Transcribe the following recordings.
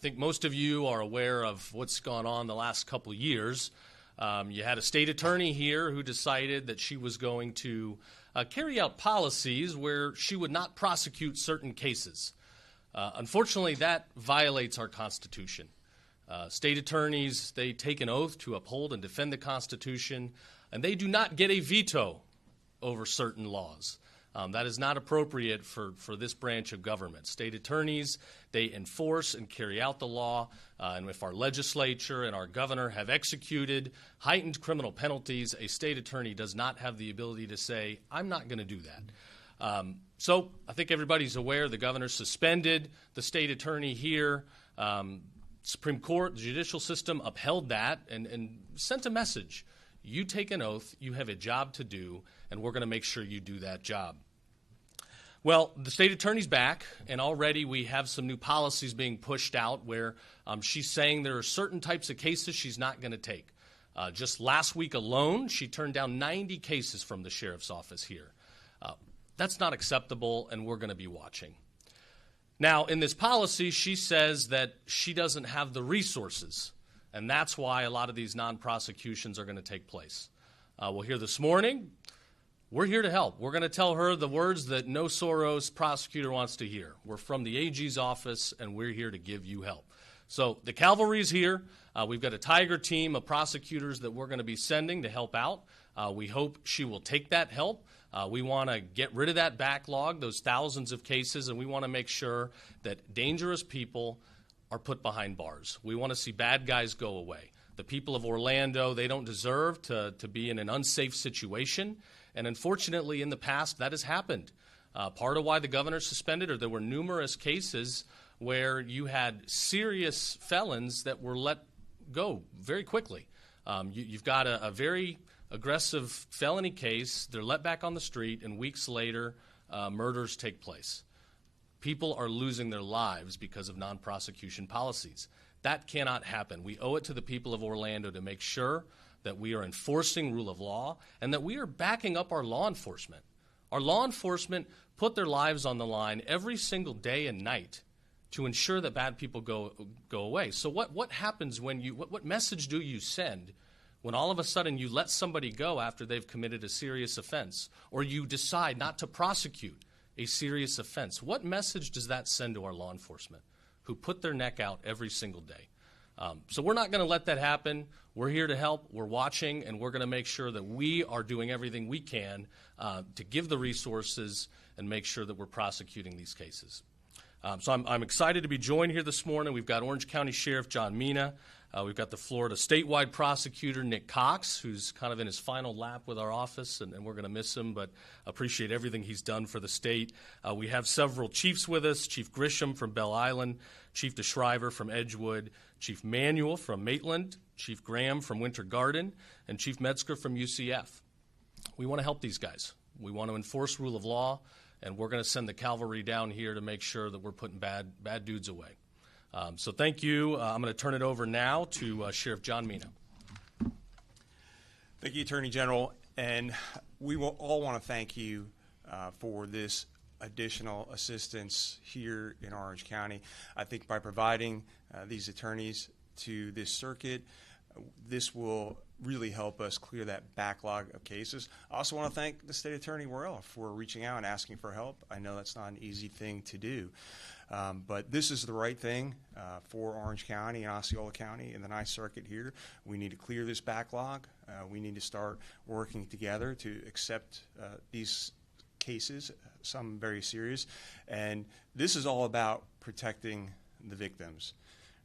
think most of you are aware of what's gone on the last couple of years. You had a state attorney here who decided that she was going to carry out policies where she would not prosecute certain cases. Unfortunately, that violates our Constitution. State attorneys, they take an oath to uphold and defend the Constitution, and they do not get a veto over certain laws. That is not appropriate for this branch of government. State attorneys, they enforce and carry out the law, and if our legislature and our governor have executed heightened criminal penalties, a state attorney does not have the ability to say, I'm not going to do that. So I think everybody's aware the governor suspended the state attorney here. Supreme Court, the judicial system upheld that and sent a message. You take an oath, you have a job to do, and we're going to make sure you do that job. Well, the state attorney's back, and already we have some new policies being pushed out where she's saying there are certain types of cases she's not going to take. Just last week alone, she turned down 90 cases from the sheriff's office here. That's not acceptable, and we're going to be watching. Now, in this policy, she says that she doesn't have the resources, and that's why a lot of these non-prosecutions are going to take place. We'll hear this morning, we're here to help. We're going to tell her the words that no Soros prosecutor wants to hear. We're from the AG's office, and we're here to give you help. So the cavalry's here. We've got a tiger team of prosecutors that we're going to be sending to help out. We hope she will take that help. We want to get rid of that backlog, those thousands of cases, and we want to make sure that dangerous people are put behind bars. We want to see bad guys go away. The people of Orlando, they don't deserve to be in an unsafe situation, and unfortunately in the past that has happened. Part of why the governor suspended her, there were numerous cases where you had serious felons that were let go very quickly. You've got a very aggressive felony case, they're let back on the street, and weeks later, murders take place. People are losing their lives because of non-prosecution policies. That cannot happen. We owe it to the people of Orlando to make sure that we are enforcing rule of law and that we are backing up our law enforcement. Our law enforcement put their lives on the line every single day and night to ensure that bad people go away. So what happens when what message do you send when all of a sudden you let somebody go after they've committed a serious offense, or you decide not to prosecute a serious offense? What message does that send to our law enforcement who put their neck out every single day? So we're not going to let that happen. We're here to help. We're watching, and we're going to make sure that we are doing everything we can to give the resources and make sure that we're prosecuting these cases. So I'm excited to be joined here this morning. We've got Orange County Sheriff John Mina. We've got the Florida statewide prosecutor, Nick Cox, who's kind of in his final lap with our office, and we're going to miss him, but appreciate everything he's done for the state. We have several chiefs with us, Chief Grisham from Belle Island, Chief DeShriver from Edgewood, Chief Manuel from Maitland, Chief Graham from Winter Garden, and Chief Metzger from UCF. We want to help these guys. We want to enforce rule of law, and we're going to send the cavalry down here to make sure that we're putting bad dudes away. So thank you. I'm going to turn it over now to Sheriff John Mina. Thank you, Attorney General. And we will all want to thank you for this additional assistance here in Orange County. I think by providing these attorneys to this circuit, this will really help us clear that backlog of cases. I also want to thank the State Attorney Worrell for reaching out and asking for help. I know that's not an easy thing to do. But this is the right thing for Orange County and Osceola County in the Ninth Circuit here. We need to clear this backlog. We need to start working together to accept these cases, some very serious. And this is all about protecting the victims.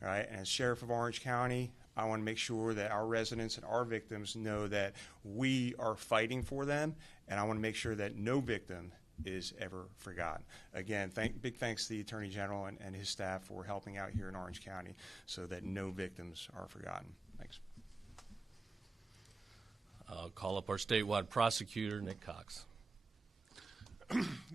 All right? And as Sheriff of Orange County, I want to make sure that our residents and our victims know that we are fighting for them, and I want to make sure that no victim is ever forgotten. Again, big thanks to the Attorney General and his staff for helping out here in Orange County so that no victims are forgotten. Thanks. I'll call up our statewide prosecutor, Nick Cox.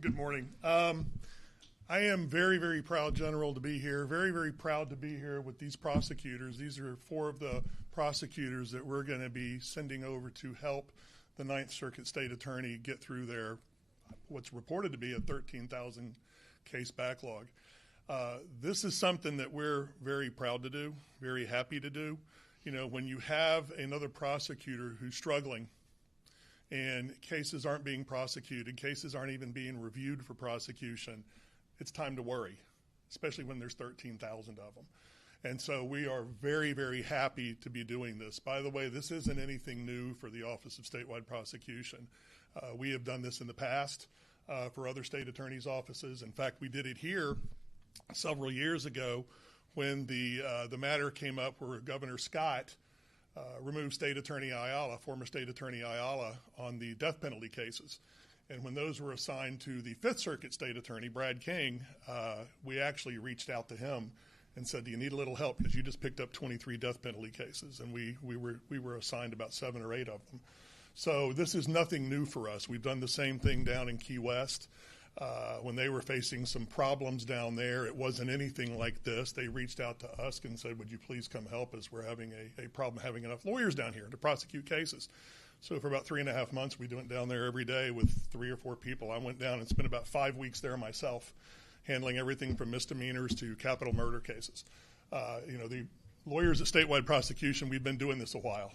Good morning. I am very, very proud, General, to be here. Very, very proud to be here with these prosecutors. These are 4 of the prosecutors that we're going to be sending over to help the Ninth Circuit State Attorney get through their what's reported to be a 13,000 case backlog. This is something that we're very proud to do, very happy to do. You know, when you have another prosecutor who's struggling and cases aren't being prosecuted, cases aren't even being reviewed for prosecution, it's time to worry, especially when there's 13,000 of them. And so we are very, very happy to be doing this. By the way, this isn't anything new for the Office of Statewide Prosecution. We have done this in the past for other state attorneys' offices. In fact, we did it here several years ago when the matter came up where Governor Scott removed State Attorney Ayala, former State Attorney Ayala, on the death penalty cases. And when those were assigned to the Fifth Circuit State Attorney, Brad King, we actually reached out to him and said, do you need a little help? Because you just picked up 23 death penalty cases, and we were assigned about 7 or 8 of them. So this is nothing new for us. We've done the same thing down in Key West. When they were facing some problems down there, it wasn't anything like this. They reached out to us and said, would you please come help us? We're having a problem having enough lawyers down here to prosecute cases. So for about 3.5 months, we went down there every day with 3 or 4 people. I went down and spent about 5 weeks there myself, handling everything from misdemeanors to capital murder cases. You know, the lawyers at statewide prosecution, we've been doing this a while.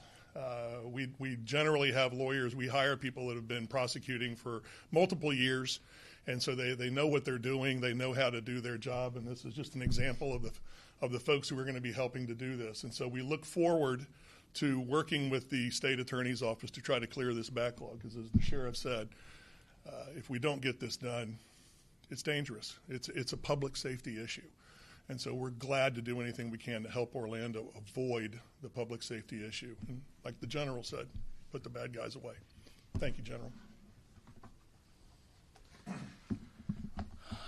We generally have lawyers. We hire people that have been prosecuting for multiple years, and so they know what they're doing. They know how to do their job, and this is just an example of the folks who are going to be helping to do this. And so we look forward to working with the state attorney's office to try to clear this backlog, because as the sheriff said, if we don't get this done, it's dangerous. It's a public safety issue. And so we're glad to do anything we can to help Orlando avoid the public safety issue. And like the General said, put the bad guys away. Thank you, General.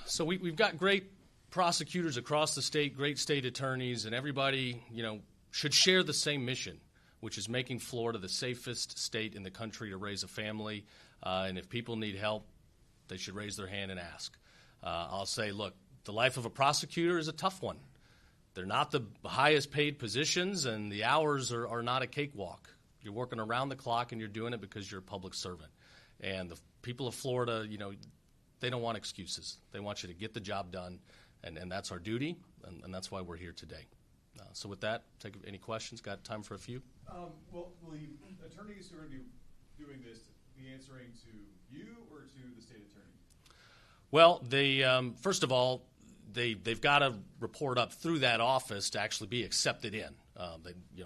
So we've got great prosecutors across the state, great state attorneys, and everybody, you know, should share the same mission, which is making Florida the safest state in the country to raise a family. And if people need help, they should raise their hand and ask. I'll say, look, the life of a prosecutor is a tough one. They're not the highest paid positions, and the hours are not a cakewalk. You're working around the clock, and you're doing it because you're a public servant. And the people of Florida, you know, they don't want excuses. They want you to get the job done, and that's our duty, and that's why we're here today. So with that, take any questions. Got time for a few? Well, will the attorneys who are going to be doing this be answering to you or to the state attorney? Well, they first of all, they've got to report up through that office to actually be accepted in.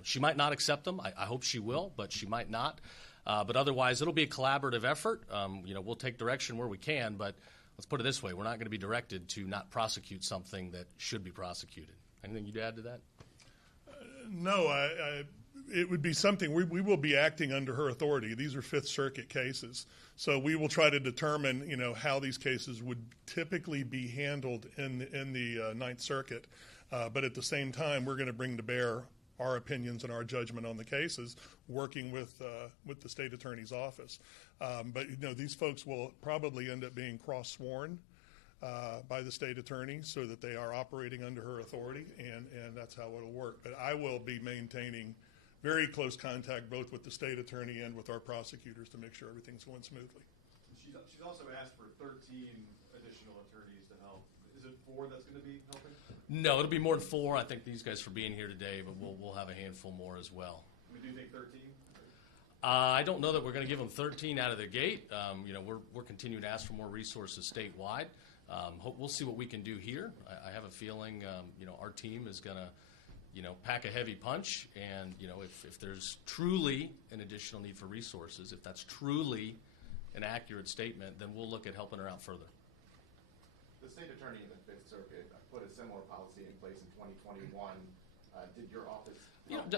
She might not accept them. I hope she will, but she might not. But otherwise, it'll be a collaborative effort. We'll take direction where we can, but let's put it this way. We're not going to be directed to not prosecute something that should be prosecuted. Anything you'd add to that? No, it would be something we will be acting under her authority. These are Fifth Circuit cases, so we will try to determine, how these cases would typically be handled in the Ninth Circuit. But at the same time, we're going to bring to bear our opinions and our judgment on the cases, working with the state attorney's office. But these folks will probably end up being cross-sworn by the state attorney, so that they are operating under her authority, and that's how it'll work. But I will be maintaining very close contact both with the state attorney and with our prosecutors to make sure everything's going smoothly. She's also asked for 13 additional attorneys to help. Is it 4 that's going to be helping? No, it'll be more than 4. I thank these guys for being here today, but we'll have a handful more as well. Do you think 13? I don't know that we're going to give them 13 out of the gate. We're continuing to ask for more resources statewide. We'll see what we can do here. I have a feeling, our team is going to, pack a heavy punch. And, if there's truly an additional need for resources, if that's truly an accurate statement, then we'll look at helping her out further. The state attorney in the Fifth Circuit put a similar policy in place in 2021. Did your office?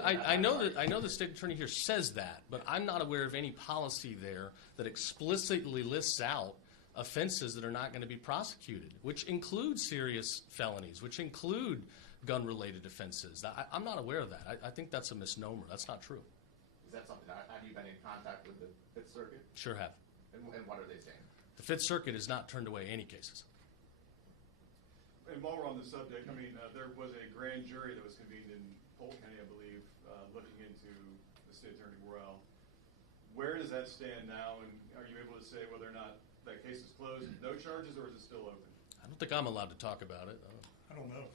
I know the state attorney here says that, but I'm not aware of any policy there that explicitly lists out offenses that are not going to be prosecuted, which include serious felonies, which include gun-related offenses. I'm not aware of that. I think that's a misnomer. That's not true. Is that something? Have you been in contact with the Fifth Circuit? Sure have. And what are they saying? The Fifth Circuit has not turned away any cases. And while we're on the subject, there was a grand jury that was convened in Polk County, I believe, looking into the state attorney Worrell. Where does that stand now, and are you able to say whether or not that case is closed, no charges, or is it still open? I don't think I'm allowed to talk about it. I don't know.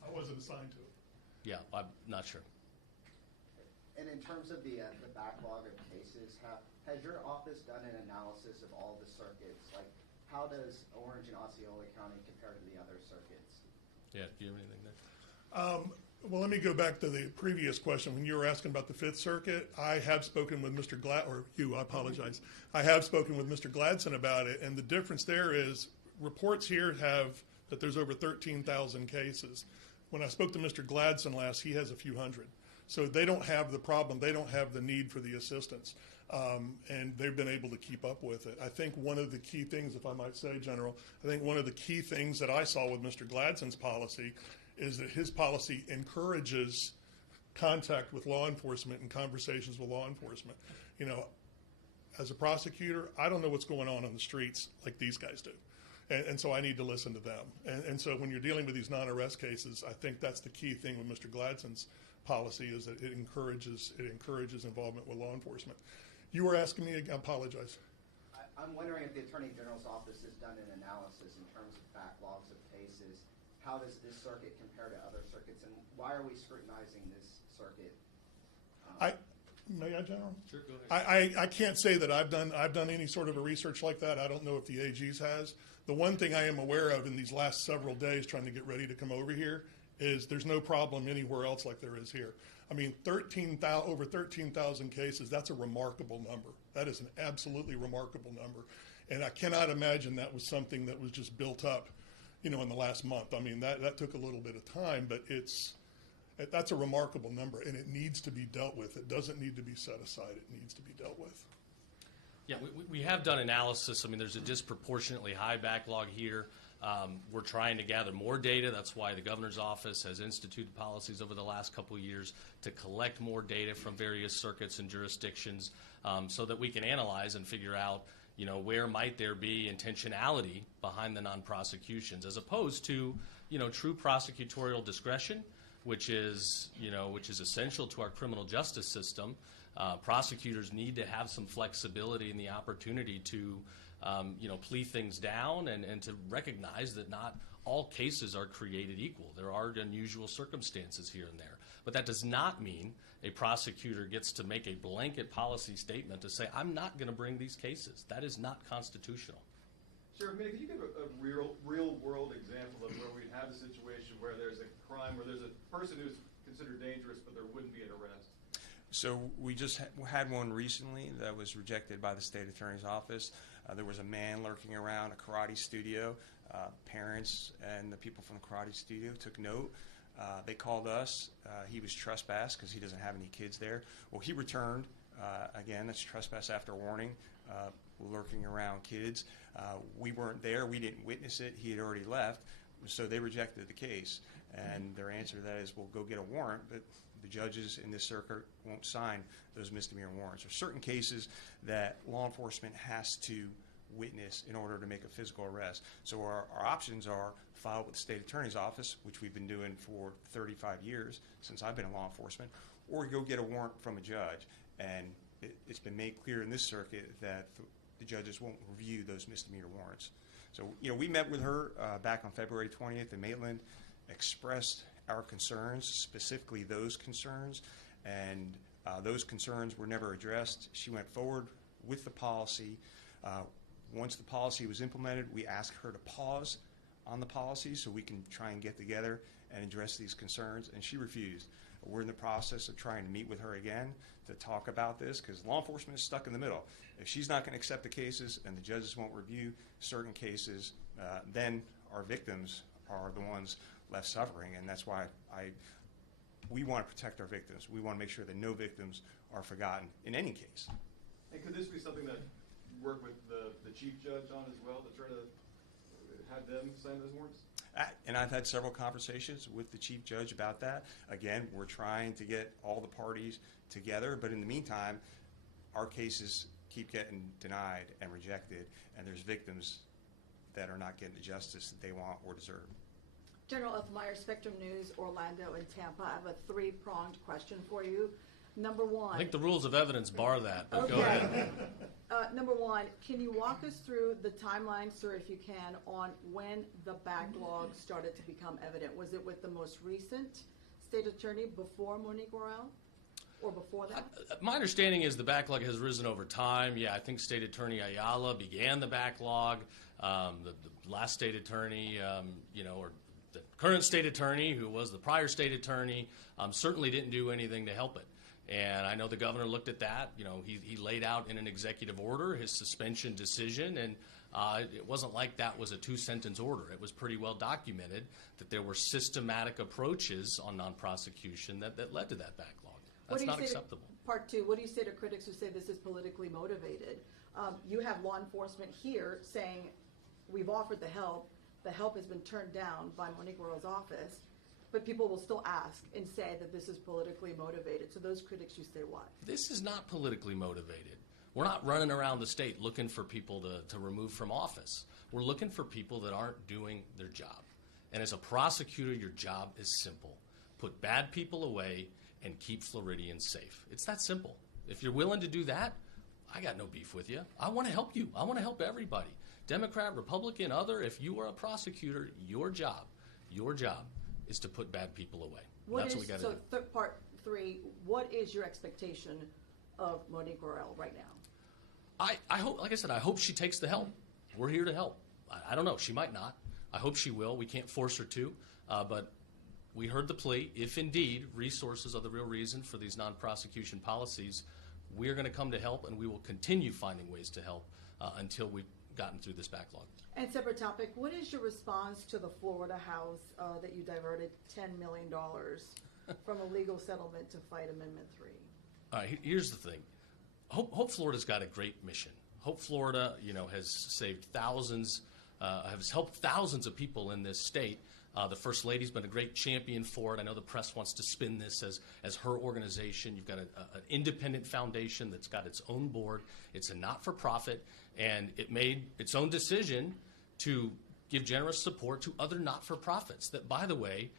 I wasn't assigned to it. Yeah, I'm not sure. And in terms of the backlog of cases, has your office done an analysis of all the circuits? Like, how does Orange and Osceola County compare to the other circuits? Yeah, do you have anything there? Well, let me go back to the previous question. When you were asking about the Fifth Circuit, I have spoken with Mr. I apologize. I have spoken with Mr. Gladson about it, and the difference there is reports here have that there's over 13,000 cases. When I spoke to Mr. Gladson last, he has a few hundred. So they don't have the problem. They don't have the need for the assistance. And they've been able to keep up with it. I think one of the key things, if I might say, General, I think one of the key things that I saw with Mr. Gladson's policy is that his policy encourages contact with law enforcement and conversations with law enforcement. You know, as a prosecutor, I don't know what's going on the streets like these guys do. And so I need to listen to them. And so when you're dealing with these non-arrest cases, I think that's the key thing with Mr. Gladson's policy is that it encourages involvement with law enforcement. You were asking me, I apologize. I'm wondering if the Attorney General's office has done an analysis in terms of backlogs of cases. How does this circuit compare to other circuits, and why are we scrutinizing this circuit? May I, General? Sure, go ahead. I can't say that I've done any sort of a research like that. I don't know if the AG's has. The one thing I am aware of in these last several days trying to get ready to come over here is there's no problem anywhere else like there is here. I mean, over 13,000 cases, that's a remarkable number. That is an absolutely remarkable number. And I cannot imagine that was something that was just built up, you know, in the last month. I mean, that took a little bit of time, but that's a remarkable number, and it needs to be dealt with. It doesn't need to be set aside. It needs to be dealt with. Yeah, we have done analysis. I mean, there's a disproportionately high backlog here. We're trying to gather more data. That's why the governor's office has instituted policies over the last couple of years to collect more data from various circuits and jurisdictions so that we can analyze and figure out, you know, where might there be intentionality behind the non-prosecutions as opposed to, you know, true prosecutorial discretion, which is essential to our criminal justice system. Prosecutors need to have some flexibility and the opportunity to, plea things down and to recognize that not all cases are created equal. There are unusual circumstances here and there. But that does not mean a prosecutor gets to make a blanket policy statement to say, I'm not going to bring these cases. That is not constitutional. Sheriff, can you give a real world example of where we'd have a situation where there's a crime, where there's a person who's considered dangerous, but there wouldn't be an arrest? So we just had one recently that was rejected by the state attorney's office. There was a man lurking around a karate studio. Parents and the people from the karate studio took note. They called us. He was trespassed because he doesn't have any kids there. Well, he returned. Again, that's trespass after warning, lurking around kids. We weren't there. We didn't witness it. He had already left. So they rejected the case. And their answer to that is, well, go get a warrant. But the judges in this circuit won't sign those misdemeanor warrants. There are certain cases that law enforcement has to witness in order to make a physical arrest. So our options are file with the state attorney's office, which we've been doing for 35 years since I've been in law enforcement, or go get a warrant from a judge. And it's been made clear in this circuit that the judges won't review those misdemeanor warrants. So, we met with her back on February 20th in Maitland, expressed our concerns, specifically those concerns, and those concerns were never addressed. She went forward with the policy. Once the policy was implemented, we asked her to pause on the policy so we can try and get together and address these concerns, and she refused. We're in the process of trying to meet with her again to talk about this because law enforcement is stuck in the middle. If she's not going to accept the cases and the judges won't review certain cases, then our victims are the ones left suffering, and that's why we want to protect our victims. We want to make sure that no victims are forgotten in any case. And could this be something that you work with the chief judge on as well to try to have them sign those warrants? And I've had several conversations with the chief judge about that. Again, we're trying to get all the parties together, but in the meantime, our cases keep getting denied and rejected, and there's victims that are not getting the justice that they want or deserve. General Uthmeier, Spectrum News, Orlando, and Tampa. I have a three-pronged question for you. Number one. I think the rules of evidence bar that, but go ahead. Number one, can you walk us through the timeline, sir, if you can, on when the backlog started to become evident? Was it with the most recent state attorney before Monique Worrell, or before that? My understanding is the backlog has risen over time. Yeah, I think State Attorney Ayala began the backlog. The last state attorney, or the current state attorney, who was the prior state attorney, certainly didn't do anything to help it. And I know the governor looked at that. He laid out in an executive order his suspension decision, and it wasn't like that was a 2-sentence order. It was pretty well documented that there were systematic approaches on non-prosecution that led to that backlog. That's not acceptable. Part two, what do you say to critics who say this is politically motivated? You have law enforcement here saying, we've offered the help has been turned down by Monique Worrell's office, but people will still ask and say that this is politically motivated. So those critics, you say what? This is not politically motivated. We're not running around the state looking for people to remove from office. We're looking for people that aren't doing their job. And as a prosecutor, your job is simple. Put bad people away and keep Floridians safe. It's that simple. If you're willing to do that, I got no beef with you. I want to help you. I want to help everybody. Democrat, Republican, other, if you are a prosecutor, your job is to put bad people away. That's what we got to do. Part three, what is your expectation of Monique Worrell right now? I hope, like I said, I hope she takes the help. We're here to help. I don't know. She might not. I hope she will. We can't force her to. But we heard the plea. If indeed resources are the real reason for these non-prosecution policies, we're going to come to help, and we will continue finding ways to help until we've gotten through this backlog. And separate topic, what is your response to the Florida House that you diverted $10 million from a legal settlement to fight Amendment 3? All right, here's the thing. Hope Florida's got a great mission. Hope Florida, has saved thousands, has helped thousands of people in this state. The First Lady's been a great champion for it. I know the press wants to spin this as her organization. You've got an independent foundation that's got its own board. It's a not-for-profit, and it made its own decision to give generous support to other not-for-profits that, by the way,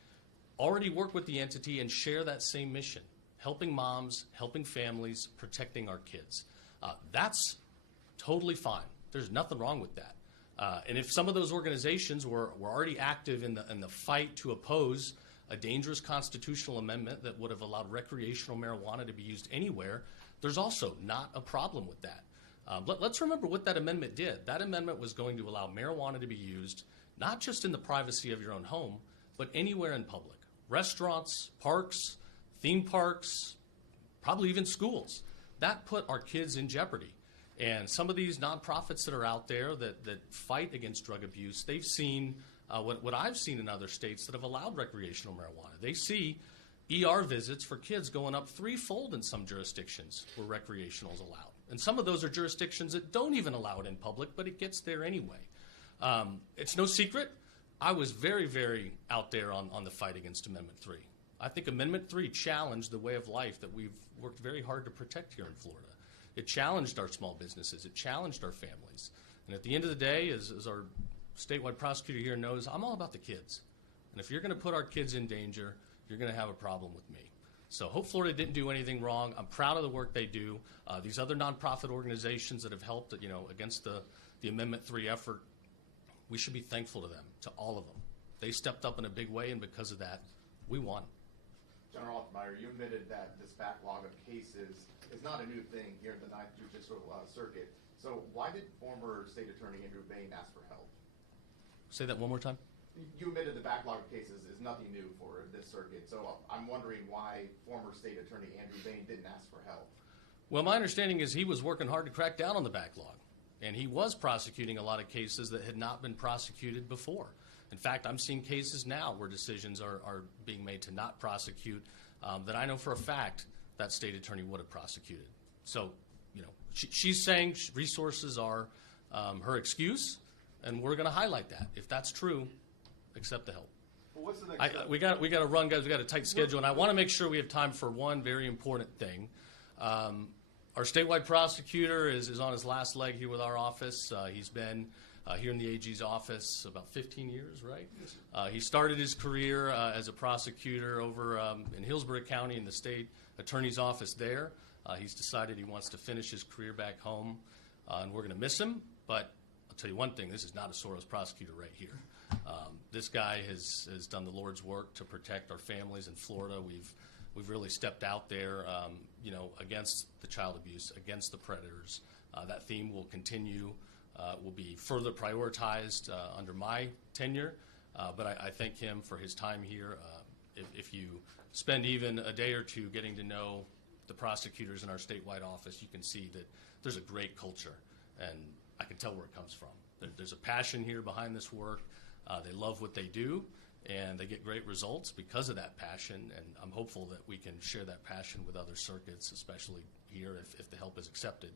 already work with the entity and share that same mission, helping moms, helping families, protecting our kids. That's totally fine. There's nothing wrong with that. And if some of those organizations were already active in the fight to oppose a dangerous constitutional amendment that would have allowed recreational marijuana to be used anywhere, there's also not a problem with that. Let's remember what that amendment did. That amendment was going to allow marijuana to be used not just in the privacy of your own home, but anywhere in public. Restaurants, parks, theme parks, probably even schools. That put our kids in jeopardy. And some of these nonprofits that are out there that fight against drug abuse, they've seen what I've seen in other states that have allowed recreational marijuana. They see ER visits for kids going up threefold in some jurisdictions where recreational is allowed. And some of those are jurisdictions that don't even allow it in public, but it gets there anyway. It's no secret. I was very, very out there on the fight against Amendment 3. I think Amendment 3 challenged the way of life that we've worked very hard to protect here in Florida. It challenged our small businesses. It challenged our families. And at the end of the day, as our statewide prosecutor here knows, I'm all about the kids. And if you're going to put our kids in danger, you're going to have a problem with me. So Hope Florida didn't do anything wrong. I'm proud of the work they do. These other nonprofit organizations that have helped, against the Amendment 3 effort, we should be thankful to them, to all of them. They stepped up in a big way, and because of that, we won. General Uthmeier, you admitted that this backlog of cases is not a new thing here in the Ninth Judicial Circuit. So why did former State Attorney Andrew Bain ask for help? Say that one more time. You admitted the backlog of cases is nothing new for this circuit. So I'm wondering why former State Attorney Andrew Bain didn't ask for help. Well, my understanding is he was working hard to crack down on the backlog. And he was prosecuting a lot of cases that had not been prosecuted before. In fact, I'm seeing cases now where decisions are being made to not prosecute that I know for a fact that state attorney would have prosecuted. So, she's saying resources are her excuse, and we're going to highlight that. If that's true, accept the help. Well, what's the next we got to run, guys. We got a tight schedule, and I want to make sure we have time for one very important thing. Our statewide prosecutor is on his last leg here with our office. He's been here in the AG's office about 15 years, right? He started his career as a prosecutor over in Hillsborough County in the state attorney's office there. He's decided he wants to finish his career back home, and we're going to miss him. But I'll tell you one thing, this is not a Soros prosecutor right here. This guy has done the Lord's work to protect our families in Florida. We've really stepped out there, against the child abuse, against the predators. That theme will continue, will be further prioritized under my tenure. But I thank him for his time here. If you spend even a day or two getting to know the prosecutors in our statewide office, you can see that there's a great culture, and I can tell where it comes from. There's a passion here behind this work. They love what they do, and they get great results because of that passion, and I'm hopeful that we can share that passion with other circuits, especially here if the help is accepted.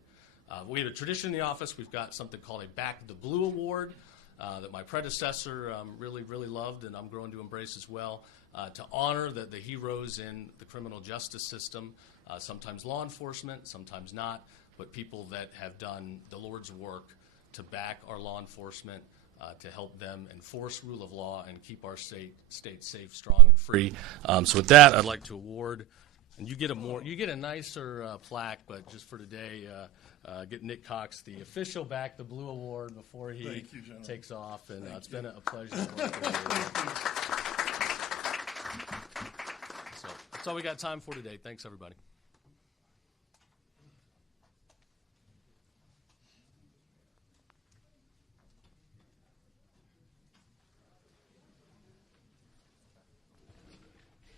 We have a tradition in the office. We've got something called a Back the Blue Award that my predecessor really loved, and I'm growing to embrace as well, to honor the heroes in the criminal justice system, sometimes law enforcement, sometimes not, but people that have done the Lord's work to back our law enforcement, to help them enforce rule of law and keep our state safe, strong, and free. So with that, I'd like to award, and you get a nicer plaque, but just for today, get Nick Cox the official Back the Blue Award before he takes off, and it's been a pleasure to work with you. So that's all we got time for today. Thanks, everybody.